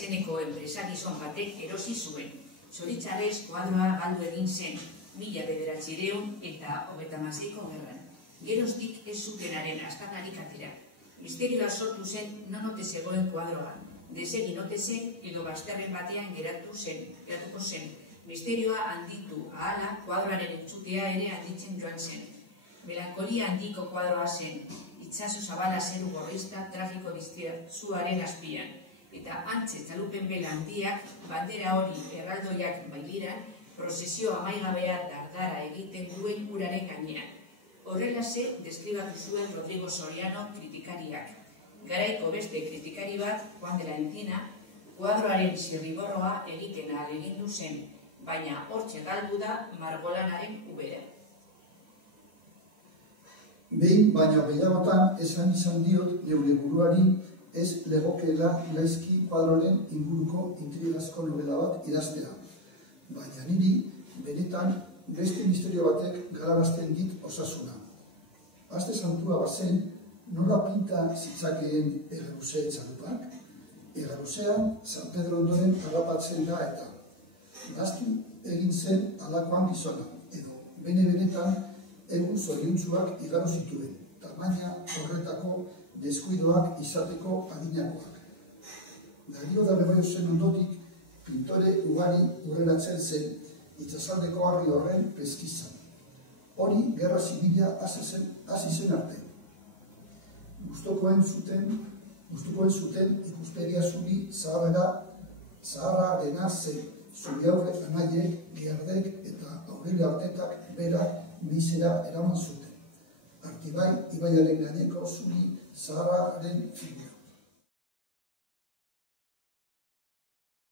izeneko enpresagizon batek erosi zuen. Zoritxarrez koadroa galdu egin zen 1936ko gerran. Geroztik ez zutenaren astanarik atera. Misterioa sortu zen non ote zegoen koadroan. Desegin ote zen edo bazterren batean geratuko zen. Misterioa handitu ahala koadroaren entzutea ere handitzen joan zen. Melankolia handiko koadroa zen, itsaso zabala zeru gorrizta tragiko zuaren azpian. Eta antze txalupen bela handiak, bandera hori erraldoiak bailiran, prozesio amaigabea dardara egiten duen uraren gainean. Horrelase deskribatu zuen Rodrigo Soriano kritikariak. Garaiko beste kritikari bat, Juan de la Encina, koadroaren zirriborroa egiten ahalegindu zen, baina hortxe galdu da margolanaren ubera. Behin baina gehiagotan esan izan diot neure buruari ez legokeela gaizki koadroren inguruko intrigazko novela bat idaztea. Baina niri, benetan, beste misterio batek galarazten dit osasuna. Aste santua bazen, nola pinta zitzakeen Egaruse txalupak? Egarusean, San Pedro ondoren harrapatzen da eta. Gaztu egin zen alakoan gizona, edo benetan egun zoriontsuak igaro zituen, tamaina horretako deskuidoak izateko adinakoak. Dario da Begoiozen ondotik, pintore ugari urreratzen zen, itsasaldeko harri horren peskizan. Hori gerra zibila hasi zen arte. Gustukoen zuten ikuspegia zuri zaharra dena zen, zuri aurre anaiek, Giardek eta Aurelio Artetak berak bizera eraman zuten. Artibai ibaiaren gaineko zuri zaharraren figura.